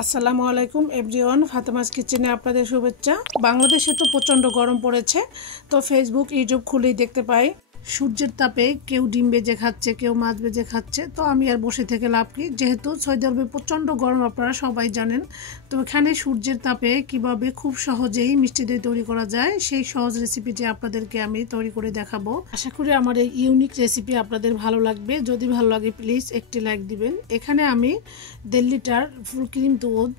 আসসালামু আলাইকুম এভরিওয়ান, ফাতেমাস কিচেনে আপনাদের শুভেচ্ছা। বাংলাদেশে তো প্রচণ্ড গরম পড়েছে, তো ফেসবুক ইউটিউব খুলেই দেখতে পাই সূর্যের তাপে কেউ ডিম ভেজে খাচ্ছে, কেউ মাছ ভেজে খাচ্ছে। তো আমি আর বসে থেকে লাভ কি, যেহেতু সৌদি আরবে প্রচণ্ড গরম আপনারা সবাই জানেন। তো এখানে সূর্যের তাপে কিভাবে খুব সহজেই মিষ্টি দই তৈরি করা যায় সেই সহজ রেসিপিটি আপনাদেরকে আমি তৈরি করে দেখাবো। আশা করি আমার এই ইউনিক রেসিপি আপনাদের ভালো লাগবে। যদি ভালো লাগে প্লিজ একটি লাইক দিবেন। এখানে আমি 1.5 লিটার ফুল ক্রিম দুধ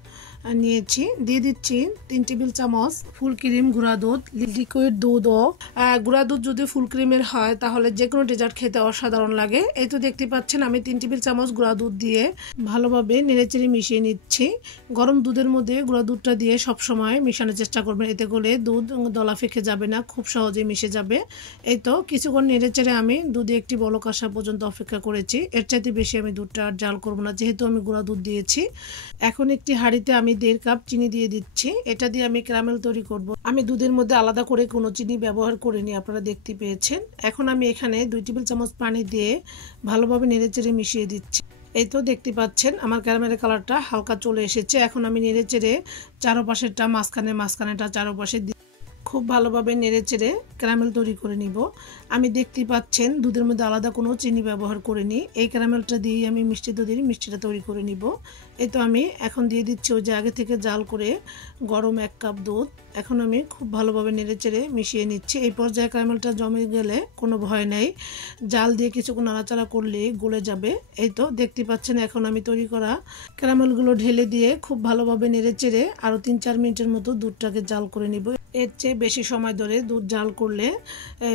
নিয়েছি, দিয়ে দিচ্ছি 3 টেবিল চামচ ফুল ক্রিম গুঁড়া দুধ। লিকুইড দুধ ও গুঁড়া দুধ যদি ফুল ক্রিমের হয় তাহলে যে কোনো ডেজার্ট খেতে অসাধারণ লাগে। এই তো দেখতে পাচ্ছেন আমি 3 টেবিল চামচ গুঁড়া দুধ দিয়ে ভালোভাবে নেড়েচেড়ে মিশিয়ে নিচ্ছি। গরম দুধের মধ্যে গুঁড়া দুধটা দিয়ে সবসময় মিশানোর চেষ্টা করবেন, এতে করে দুধ দলা ফেঁকে যাবে না, খুব সহজেই মিশে যাবে। এই তো কিছুক্ষণ নেড়েচেড়ে আমি দুধে একটি বলক আসা পর্যন্ত অপেক্ষা করেছি। এর চাইতে বেশি আমি দুধটা আর জাল করবো না, যেহেতু আমি গুঁড়া দুধ দিয়েছি। এখন একটি হাঁড়িতে আমি 1.5 কাপ চিনি দিয়ে দিচ্ছি। এটা দিয়ে আমি ক্যারামেল তৈরি করব। আমি দুধের মধ্যে আলাদা করে কোনো চিনি ব্যবহার করিনি, আপনারা দেখতে পেয়েছেন। এখন আমি এখানে 2 টেবিল চামচ পানি দিয়ে ভালোভাবে নেড়েচেড়ে মিশিয়ে দিচ্ছি। এই তো দেখতে পাচ্ছেন আমার ক্যারামেলের কালারটা হালকা চলে এসেছে। এখন আমি নেড়েচেড়ে চারপাশেরটা মাঝখানেটা চারপাশে খুব ভালোভাবে নেড়েচেড়ে ক্যারামেল তৈরি করে নিব। আমি দেখতেই পাচ্ছেন দুধের মধ্যে আলাদা কোনো চিনি ব্যবহার করিনি। এই ক্যারামেলটা দিয়ে আমি মিষ্টিটা তৈরি করে নিব। এই তো আমি এখন দিয়ে দিচ্ছি ওই যে আগে থেকে জাল করে গরম 1 কাপ দুধ। এখন আমি খুব ভালোভাবে নেড়েচেড়ে মিশিয়ে নিচ্ছি। এই পর্যায়ে ক্যারামেলটা জমে গেলে কোনো ভয় নেই, জাল দিয়ে কিছুক্ষণ নাড়াচাড়া করলেই গলে যাবে। এই তো দেখতে পাচ্ছেন এখন আমি তৈরি করা ক্যারামেলগুলো ঢেলে দিয়ে খুব ভালোভাবে নেড়েচেড়ে আরও 3-4 মিনিটের মতো দুধটাকে জাল করে নিব। এর চেয়ে বেশি সময় ধরে দুধ জাল করলে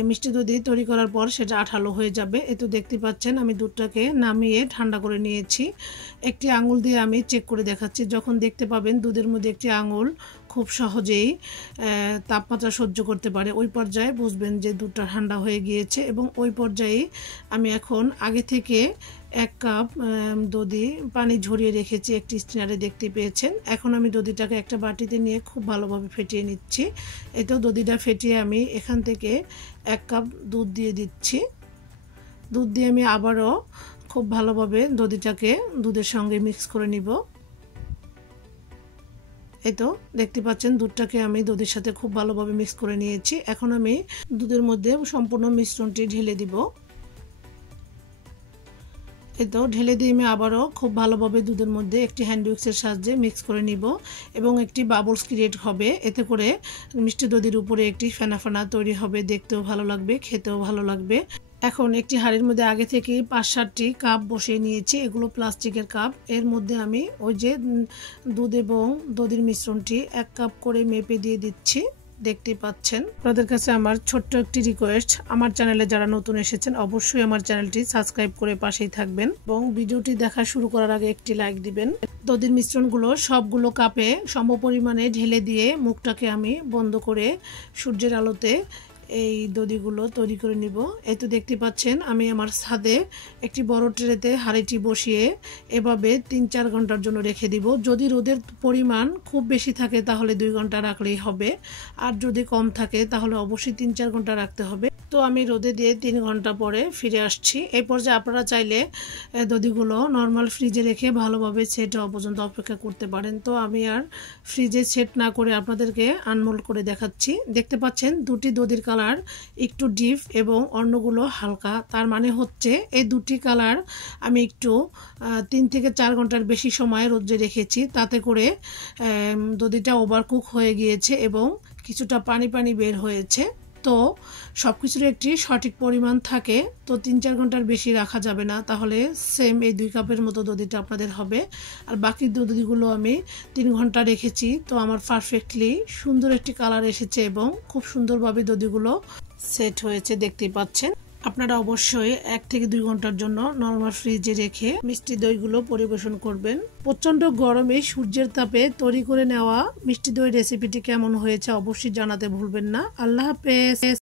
মিষ্টি দই তৈরি করার পর সেটা আঠালো হয়ে যাবে। এই তো দেখতে পাচ্ছেন আমি দুধটাকে নামিয়ে ঠান্ডা করে নিয়েছি। একটি আঙুল দিয়ে আমি চেক করে দেখাচ্ছি। যখন দেখতে পাবেন দুধের মধ্যে একটি আঙুল খুব সহজেই তাপমাত্রা সহ্য করতে পারে, ওই পর্যায়ে বুঝবেন যে দুধটা ঠান্ডা হয়ে গিয়েছে। এবং ওই পর্যায়ে আমি এখন আগে থেকে 1 কাপ দধি পানি ঝরিয়ে রেখেছি একটি স্ট্রেনারে, দেখতে পেয়েছেন। এখন আমি দধিটাকে একটা বাটিতে নিয়ে খুব ভালোভাবে ফেটিয়ে নিচ্ছি। এতেও দধিটা ফেটিয়ে আমি এখান থেকে 1 কাপ দুধ দিয়ে দিচ্ছি। দুধ দিয়ে আমি আবারও খুব ভালোভাবে দধিটাকে দুধের সঙ্গে মিক্স করে নিব। এই তো দেখতে পাচ্ছেন দুধটাকে আমি দধির সাথে খুব ভালোভাবে মিক্স করে নিয়েছি। এখন আমি দুধের মধ্যে সম্পূর্ণ মিশ্রণটি ঢেলে দিব। এই তো ঢেলে দিয়ে আমি আবারও খুব ভালোভাবে দুধের মধ্যে একটি হ্যান্ড উইক্সের সাহায্যে মিক্স করে নিব এবং একটি বাবলস ক্রিয়েট হবে। এতে করে মিষ্টি দধির উপরে একটি ফেনা ফেনা তৈরি হবে, দেখতেও ভালো লাগবে, খেতেও ভালো লাগবে। এখন একটি হাঁড়ির মধ্যে আগে থেকে 5-7টি কাপ বসিয়ে নিয়েছি, এগুলো প্লাস্টিকের কাপ। এর মধ্যে আমি ওই যে দুধ এবং দধির মিশ্রণটি 1 কাপ করে মেপে দিয়ে দিচ্ছি, দেখতে পাচ্ছেন। আপনাদের কাছে আমার ছোট্ট একটি রিকোয়েস্ট, আমার চ্যানেলে যারা নতুন এসেছেন অবশ্যই আমার চ্যানেলটি সাবস্ক্রাইব করে পাশেই থাকবেন এবং ভিডিওটি দেখা শুরু করার আগে একটি লাইক দিবেন। দধির মিশ্রণগুলো সবগুলো কাপে সমপরিমাণে ঢেলে দিয়ে মুখটাকে আমি বন্ধ করে সূর্যের আলোতে এই দধিগুলো তৈরি করে নিব। এই তো দেখতে পাচ্ছেন আমি আমার ছাদে একটি বড় ট্রেতে হাঁড়িটি বসিয়ে এভাবে 3-4 ঘন্টার জন্য রেখে দিব। যদি রোদের পরিমাণ খুব বেশি থাকে তাহলে 2 ঘন্টা রাখলেই হবে, আর যদি কম থাকে তাহলে অবশ্যই 3-4 ঘন্টা রাখতে হবে। তো আমি রোদে দিয়ে 3 ঘন্টা পরে ফিরে আসছি। এই পর্যায়ে আপনারা চাইলে দধিগুলো নর্মাল ফ্রিজে রেখে ভালোভাবে সেট হওয়া পর্যন্ত অপেক্ষা করতে পারেন। তো আমি আর ফ্রিজে সেট না করে আপনাদেরকে আনমোল্ড করে দেখাচ্ছি। দেখতে পাচ্ছেন দুটি দধির কালার একটু ডিপ এবং অন্যগুলো হালকা, তার মানে হচ্ছে এই দুটি কালার আমি একটু 3 থেকে 4 ঘন্টার বেশি সময় রোদে রেখেছি, তাতে করে দধিটা ওভারকুক হয়ে গিয়েছে এবং কিছুটা পানি পানি বের হয়েছে। তো সব কিছুর একটি সঠিক পরিমাণ থাকে, তো 3-4 ঘন্টার বেশি রাখা যাবে না, তাহলে সেম এই 2 কাপের মতো দধিটা আপনাদের হবে। আর বাকি দধিগুলো আমি 3 ঘন্টা রেখেছি, তো আমার পারফেক্টলি সুন্দর একটি কালার এসেছে এবং খুব সুন্দরভাবে দধিগুলো সেট হয়েছে, দেখতেই পাচ্ছেন। আপনারা অবশ্যই 1 থেকে 2 ঘন্টার জন্য নরমাল ফ্রিজে রেখে মিষ্টি দইগুলো পরিবেশন করবেন। প্রচণ্ড গরমে সূর্যের তাপে তৈরি করে নেওয়া মিষ্টি দই রেসিপিটি কেমন হয়েছে অবশ্যই জানাতে ভুলবেন না। আল্লাহ হাফেজ।